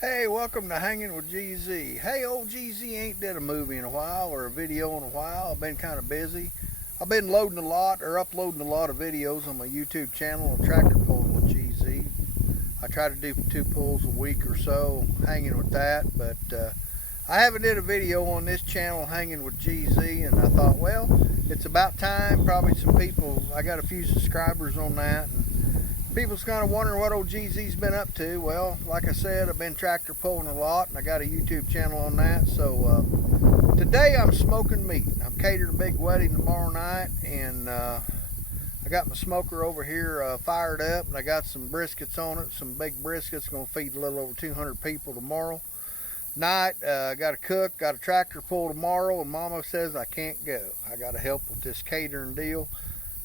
Hey, welcome to Hanging with GZ. Hey, old GZ ain't did a movie in a while or a video in a while. I've been kind of busy. I've been loading a lot or uploading a lot of videos on my YouTube channel on tractor pulling with GZ. I try to do 2 pulls a week or so, hanging with that, but I haven't did a video on this channel hanging with GZ, and I thought, well, it's about time. Probably some people, I got a few subscribers on that, and people's kind of wondering what old GZ's been up to. Well, like I said, I've been tractor pulling a lot, and I got a YouTube channel on that. So today I'm smoking meat. I'm catering a big wedding tomorrow night, and I got my smoker over here fired up, and I got some briskets on it, some big briskets. Going to feed a little over 200 people tomorrow night. Got to cook, got a tractor pull tomorrow, and Mama says I can't go. I got to help with this catering deal.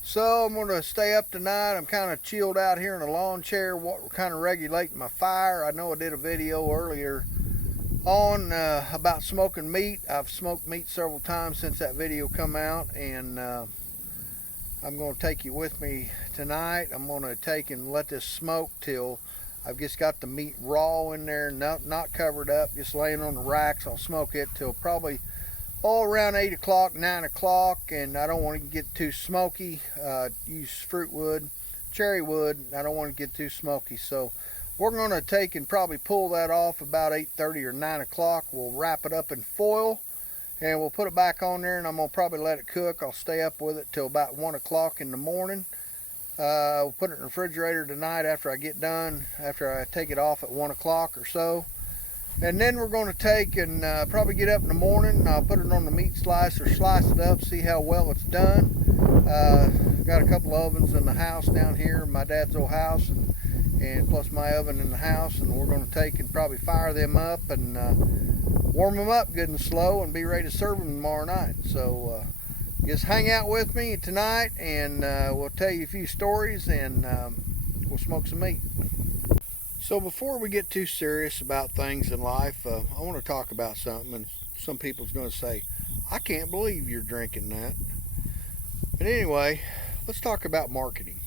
So I'm going to stay up tonight. I'm kind of chilled out here in a lawn chair, kind of regulating my fire. I know I did a video earlier on about smoking meat. I've smoked meat several times since that video come out, and I'm going to take you with me tonight. I'm going to take and let this smoke till I've just got the meat raw in there, not covered up, just laying on the racks. I'll smoke it till probably around 8 o'clock, 9 o'clock, and I don't want to get too smoky. Use fruit wood, cherry wood. I don't want to get too smoky. So we're going to take and probably pull that off about 8:30 or 9 o'clock. We'll wrap it up in foil, and we'll put it back on there, and I'm going to probably let it cook. I'll stay up with it till about 1 o'clock in the morning. We'll put it in the refrigerator tonight after I get done, after I take it off at 1 o'clock or so. And then we're going to take and probably get up in the morning, and I'll put it on the meat slicer, slice it up, see how well it's done. Got a couple of ovens in the house down here, my dad's old house, and plus my oven in the house, and we're going to take and probably fire them up and warm them up good and slow and be ready to serve them tomorrow night. So just hang out with me tonight, and we'll tell you a few stories, and we'll smoke some meat. So before we get too serious about things in life, I want to talk about something, and some people's going to say, I can't believe you're drinking that. But anyway, let's talk about marketing.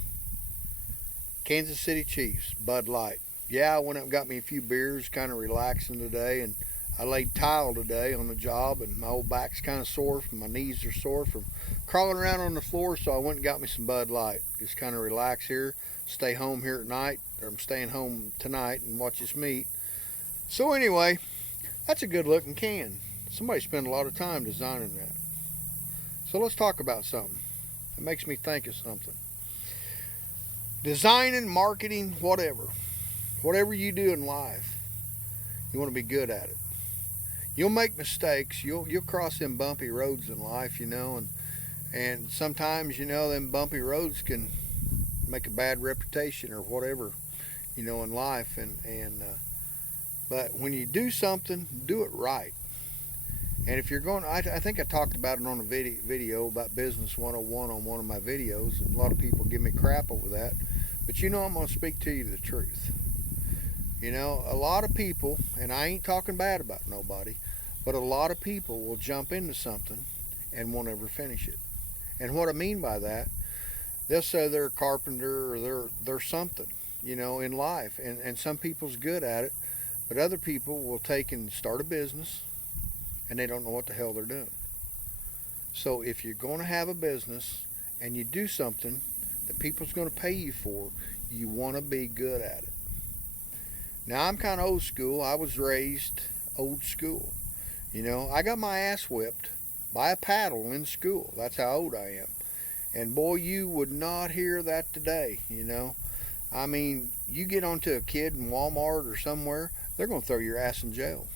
Kansas City Chiefs, Bud Light. Yeah, I went up and got me a few beers, kind of relaxing today, and I laid tile today on the job, and my old back's kind of sore, my knees are sore from crawling around on the floor, so I went and got me some Bud Light. Just kind of relax here, stay home here at night, or I'm staying home tonight and watch this meat. So anyway, that's a good looking can. Somebody spent a lot of time designing that. So let's talk about something. It makes me think of something. Designing, marketing, whatever you do in life, you want to be good at it. You'll make mistakes. You'll cross them bumpy roads in life, and sometimes, them bumpy roads can make a bad reputation or whatever, in life. But when you do something, do it right. And if you're going, I think I talked about it on a video about Business 101 on one of my videos, and a lot of people give me crap over that. But I'm going to speak to you the truth. A lot of people, and I ain't talking bad about nobody, but a lot of people will jump into something and won't ever finish it. And what I mean by that, they'll say they're a carpenter or they're something, in life. And some people's good at it, but other people will take and start a business and they don't know what the hell they're doing. So if you're going to have a business and you do something that people's going to pay you for, you want to be good at it. Now, I'm kind of old school. I was raised old school. I got my ass whipped by a paddle in school. That's how old I am. And boy, you would not hear that today, I mean, you get onto a kid in Walmart or somewhere, they're going to throw your ass in jail.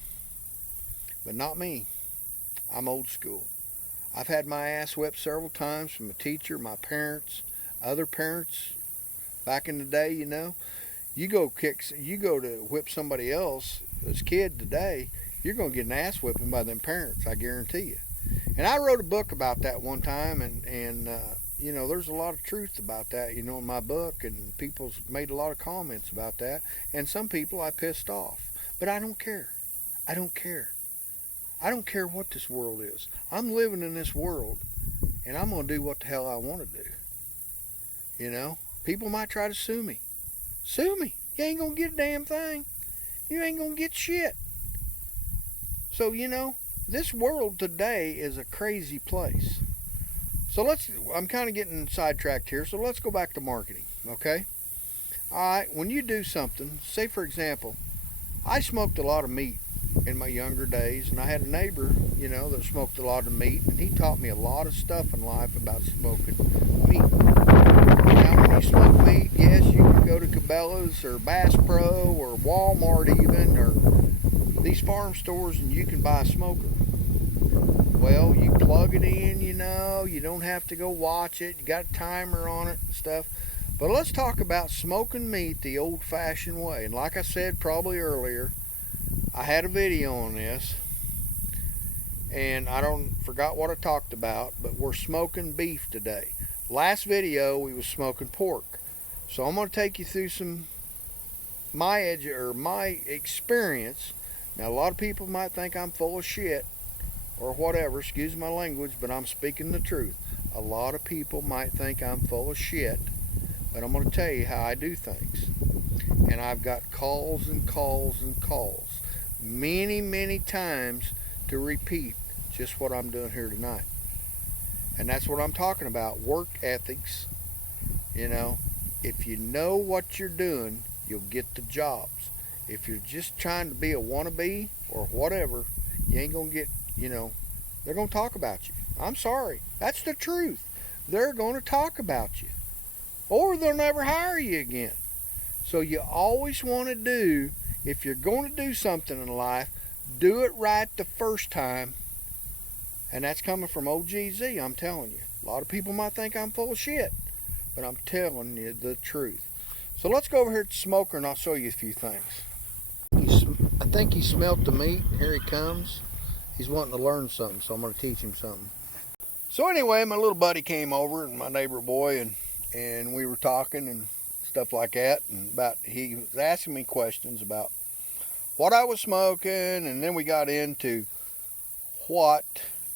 But not me. I'm old school. I've had my ass whipped several times from a teacher, my parents, other parents. Back in the day, you go to whip somebody else as a kid today, you're going to get an ass whipping by them parents, I guarantee you. And I wrote a book about that one time, and there's a lot of truth about that, in my book, and people's made a lot of comments about that, and some people I pissed off. But I don't care. I don't care. I don't care what this world is. I'm living in this world, and I'm going to do what the hell I want to do. People might try to sue me. Sue me. You ain't going to get a damn thing. you ain't gonna get shit. So, you know, this world today is a crazy place. So I'm kind of getting sidetracked here, so let's go back to marketing, okay? Alright, when you do something, say for example, I smoked a lot of meat in my younger days, and I had a neighbor, you know, that smoked a lot of meat, and he taught me a lot of stuff in life about smoking meat. Now, when you smoke meat, yes, you can go to Cabela's or Bass Pro or Walmart even, or these farm stores, and you can buy a smoker. Well, you plug it in, you know, you don't have to go watch it, you got a timer on it and stuff. But let's talk about smoking meat the old-fashioned way. And like I said probably earlier, I had a video on this, and I forgot what I talked about, but we're smoking beef today. Last video we was smoking pork. So I'm going to take you through my experience. Now, a lot of people might think I'm full of shit or whatever, excuse my language, but I'm speaking the truth. A lot of people might think I'm full of shit, but I'm going to tell you how I do things. And I've got calls and calls and calls, many times, to repeat just what I'm doing here tonight. And that's what I'm talking about, work ethics. You know, if you know what you're doing, you'll get the jobs. If you're just trying to be a wannabe or whatever, you ain't going to get, you know, they're going to talk about you. I'm sorry. That's the truth. They're going to talk about you. Or they'll never hire you again. So you always want to do, if you're going to do something in life, do it right the first time. And that's coming from OGZ, I'm telling you. A lot of people might think I'm full of shit, but I'm telling you the truth. So let's go over here to the smoker and I'll show you a few things. I think he smelt the meat. Here he comes. He's wanting to learn something, so I'm going to teach him something. So anyway, my little buddy came over, and my neighbor boy, and we were talking and stuff like that, and he was asking me questions about what I was smoking, and then we got into what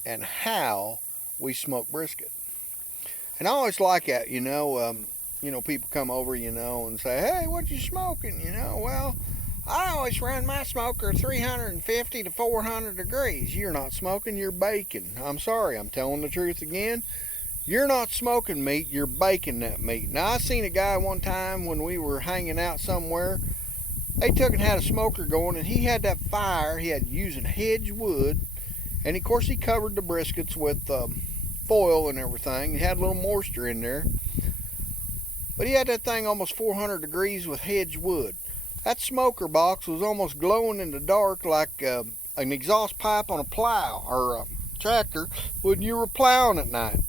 and how we smoke brisket. And I always like that, you know, people come over, you know, and say, hey, what you smoking? You know, well, I always run my smoker 350 to 400 degrees. You're not smoking, you're baking. I'm sorry, I'm telling the truth again. You're not smoking meat, you're baking that meat. Now, I seen a guy one time when we were hanging out somewhere. They took and had a smoker going, and he had that fire. He had using hedge wood, and of course he covered the briskets with foil and everything. He had a little moisture in there, but he had that thing almost 400 degrees with hedge wood. That smoker box was almost glowing in the dark like an exhaust pipe on a plow or a tractor when you were plowing at night.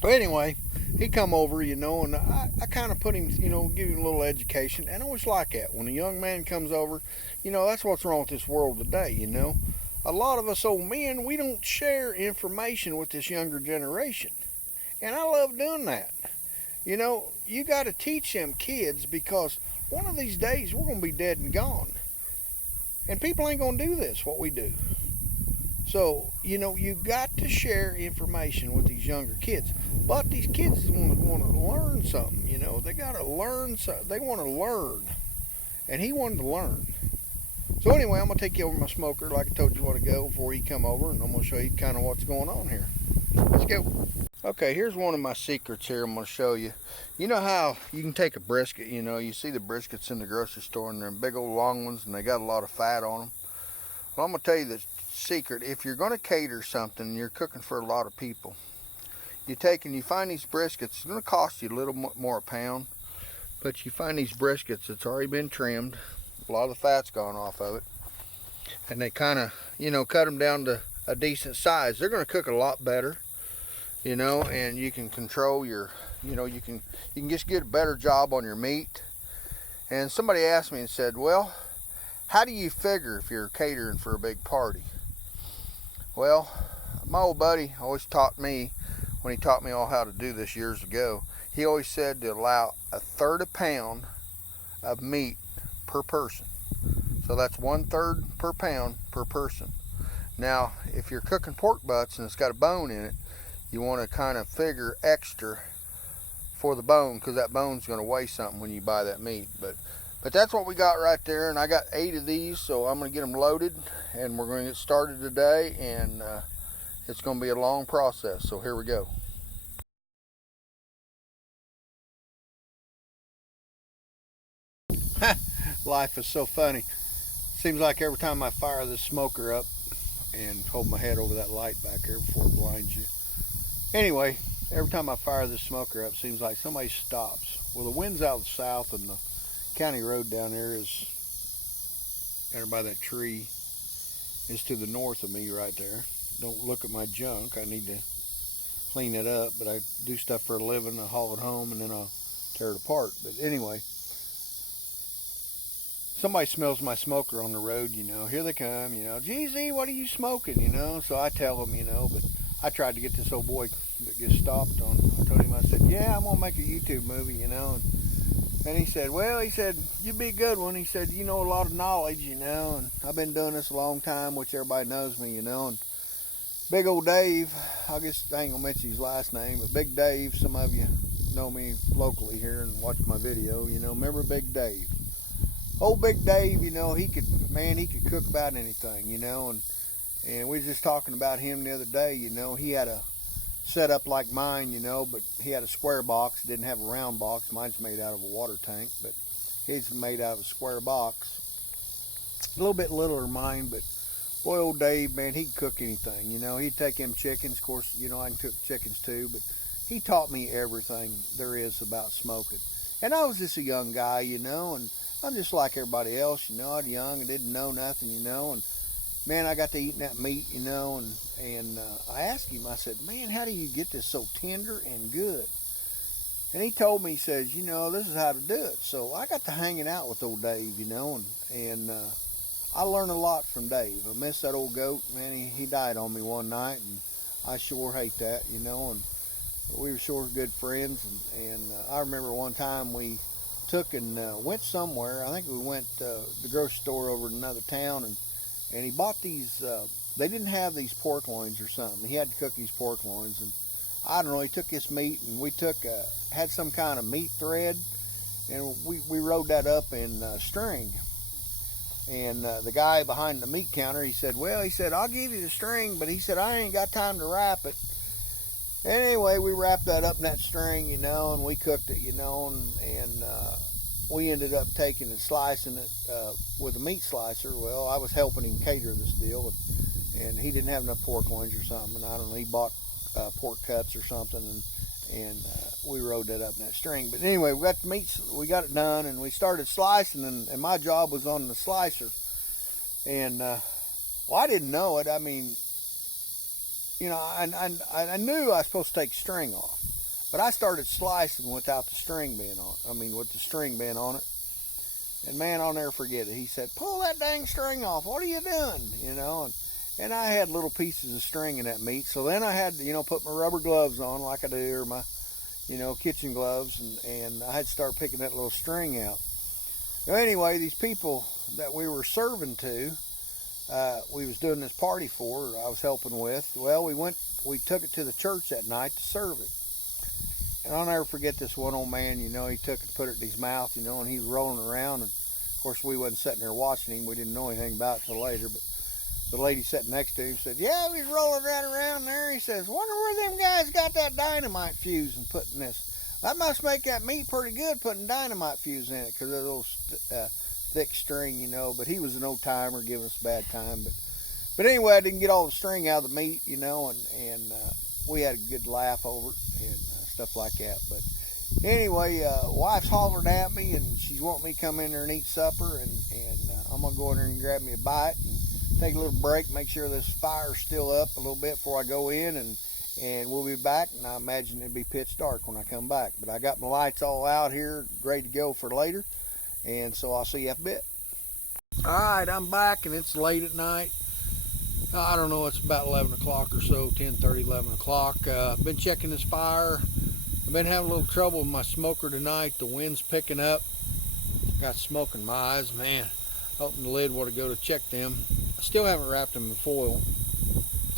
But anyway, he come over, you know, and I kind of put him, you know, give him a little education. And I always like that. When a young man comes over, you know, that's what's wrong with this world today, you know. A lot of us old men, we don't share information with this younger generation. And I love doing that. You know, you got to teach them kids, because one of these days we're going to be dead and gone. And people ain't going to do this, what we do. So, you know, you got to share information with these younger kids. But these kids want to learn something, you know. They got to learn something. They want to learn. And he wanted to learn. So anyway, I'm going to take you over my smoker like I told you a while ago before he come over. And I'm going to show you kind of what's going on here. Let's go. Okay, here's one of my secrets here I'm going to show you. You know how you can take a brisket, you know, you see the briskets in the grocery store, and they're big old long ones, and they got a lot of fat on them. Well, I'm going to tell you the secret. If you're going to cater something, you're cooking for a lot of people, you find these briskets. It's going to cost you a little more a pound, but you find these briskets that's already been trimmed. A lot of the fat's gone off of it, and they kind of, you know, cut them down to a decent size. They're going to cook a lot better, you know, and you can control your, you know, you can just get a better job on your meat. And somebody asked me and said, well, how do you figure if you're catering for a big party? Well, my old buddy always taught me, when he taught me all how to do this years ago, he always said to allow 1/3 pound of meat per person. So that's 1/3 per pound per person. Now, if you're cooking pork butts and it's got a bone in it, you want to kind of figure extra for the bone, because that bone's going to weigh something when you buy that meat. But But that's what we got right there, and I got 8 of these, so I'm going to get them loaded, and we're going to get started today, and it's going to be a long process, so here we go. Life is so funny. Seems like every time I fire this smoker up and hold my head over that light back there before it blinds you. Anyway, every time I fire this smoker up, seems like somebody stops. Well, the wind's out of the south, and the county road down there is, there by that tree, is to the north of me right there. Don't look at my junk. I need to clean it up, but I do stuff for a living. I haul it home, and then I'll tear it apart. But anyway, somebody smells my smoker on the road, you know. Here they come, you know. GZ, what are you smoking, you know? So I tell them, you know, but I tried to get this old boy that gets stopped on. I told him, I said, yeah, I'm going to make a YouTube movie, you know. And he said, well, he said, you'd be a good one. He said, you know a lot of knowledge, you know, and I've been doing this a long time, which everybody knows me, you know. And Big old Dave, I guess I ain't going to mention his last name, but Big Dave, some of you know me locally here and watch my video, you know. Remember Big Dave? Old Big Dave, you know, he could cook about anything, you know, and we was just talking about him the other day, you know. He had a setup like mine, you know, but he had a square box, didn't have a round box. Mine's made out of a water tank, but his made out of a square box. A little bit littler than mine, but boy, old Dave, man, he could cook anything, you know. He'd take them chickens, of course, you know, I can cook chickens too, but he taught me everything there is about smoking. And I was just a young guy, you know, and I'm just like everybody else, you know. I was young and didn't know nothing, you know, and man, I got to eating that meat, you know, and I asked him, I said, man, how do you get this so tender and good? And he told me, he says, you know, this is how to do it. So I got to hanging out with old Dave, you know, and I learned a lot from Dave. I miss that old goat, man. He died on me one night, and I sure hate that, you know, and we were sure good friends, and I remember one time we took and went somewhere. I think we went to the grocery store over in another town, and he bought these, they didn't have these pork loins or something. He had to cook these pork loins, and I don't know, he took this meat, and we had some kind of meat thread, and we rode that up in string. And the guy behind the meat counter, he said, well, he said, I'll give you the string, but he said, I ain't got time to wrap it. Anyway, we wrapped that up in that string, you know, and we cooked it, you know, and we ended up taking and slicing it with a meat slicer. Well, I was helping him cater this deal, and he didn't have enough pork loins or something, and I don't know, he bought pork cuts or something, and we rode that up in that string. But anyway, we got the meat, we got it done, and we started slicing, and my job was on the slicer, and well, I didn't know it. I mean, you know, I knew I was supposed to take string off, but I started slicing without the string being on. I mean, with the string being on it. And man, I'll never forget it. He said, "Pull that dang string off. What are you doing?" You know, and I had little pieces of string in that meat. So then I had to, you know, put my rubber gloves on like I do, or my, you know, kitchen gloves, and I had to start picking that little string out. Well, anyway, these people that we were serving to, we was doing this party for, I was helping with. Well, we took it to the church that night to serve it. And I'll never forget this one old man, you know, he took and put it in his mouth, you know, and he was rolling around. And of course, we wasn't sitting there watching him. We didn't know anything about it till later. But the lady sitting next to him said, yeah, he was rolling right around there. He says, wonder where them guys got that dynamite fuse and putting this. That must make that meat pretty good, putting dynamite fuse in it, because of those thick string, you know. But he was an old timer giving us a bad time. But anyway, I didn't get all the string out of the meat, you know, and we had a good laugh over it and stuff like that. But anyway, wife's hollering at me, and she's wanting me to come in there and eat supper, and I'm gonna go in there and grab me a bite and take a little break, make sure this fire's still up a little bit before I go in, and we'll be back. And I imagine it'll be pitch dark when I come back. But I got my lights all out here, ready to go for later, and so I'll see you in a bit. All right, I'm back, and it's late at night. I don't know, it's about 11 o'clock or so, 10:30, 11 o'clock. I've been checking this fire. I've been having a little trouble with my smoker tonight. The wind's picking up. Got smoke in my eyes, man. Opened the lid, want to go to check them. I still haven't wrapped them in foil.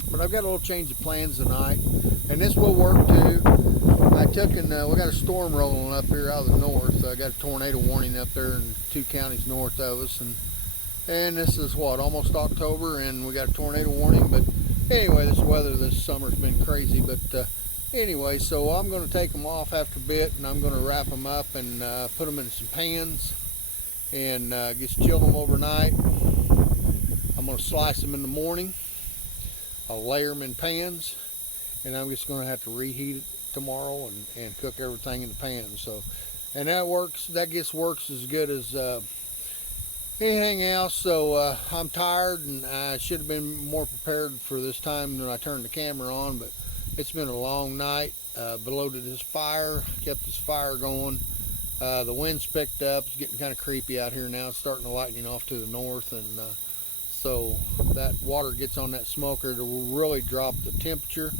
But I've got a little change of plans tonight. And this will work too. I took and we got a storm rolling up here out of the north. I got a tornado warning up there in 2 counties north of us, and this is what, almost October, and we got a tornado warning. But anyway, this weather this summer's been crazy. But anyway, so I'm going to take them off after a bit, and I'm going to wrap them up and put them in some pans and just chill them overnight. I'm going to slice them in the morning. I'll layer them in pans, and I'm just going to have to reheat it tomorrow and cook everything in the pan. So, and that works as good as anything else. So I'm tired, and I should have been more prepared for this time when I turned the camera on, but it's been a long night. Loaded this fire, kept this fire going. The wind's picked up. It's getting kind of creepy out here now. It's starting to lightning off to the north, and so that water gets on that smoker to really drop the temperature,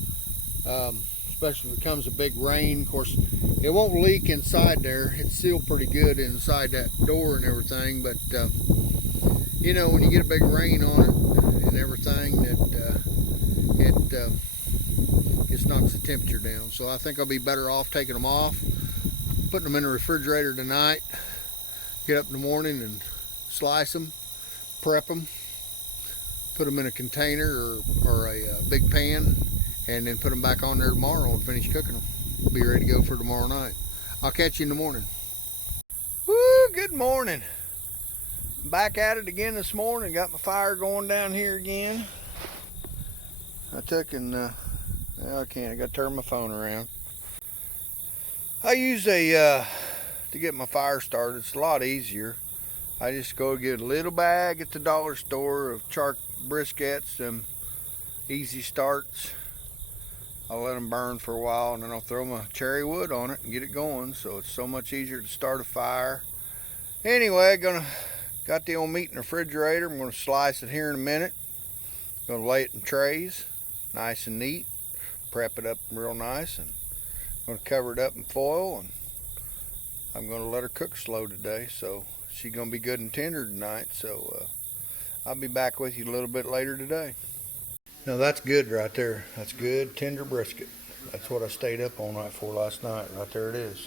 especially if it comes a big rain. Of course, it won't leak inside there. It's sealed pretty good inside that door and everything, but you know, when you get a big rain on it and everything, it just knocks the temperature down. So I think I'll be better off taking them off, putting them in the refrigerator tonight, get up in the morning and slice them, prep them, put them in a container or a big pan, and then put them back on there tomorrow and finish cooking them. Be ready to go for tomorrow night. I'll catch you in the morning. Woo, good morning. Back at it again this morning. Got my fire going down here again. I took and I can't, I gotta turn my phone around. I use to get my fire started, it's a lot easier. I just go get a little bag at the dollar store of charred briquettes, them easy starts. I'll let them burn for a while, and then I'll throw my cherry wood on it and get it going. So it's so much easier to start a fire. Anyway, got the old meat in the refrigerator. I'm gonna slice it here in a minute. Gonna lay it in trays, nice and neat. Prep it up real nice, and I'm gonna cover it up in foil, and I'm gonna let her cook slow today. So she's gonna be good and tender tonight. So I'll be back with you a little bit later today. Now that's good right there. That's good tender brisket. That's what I stayed up all night for last night. Right there it is.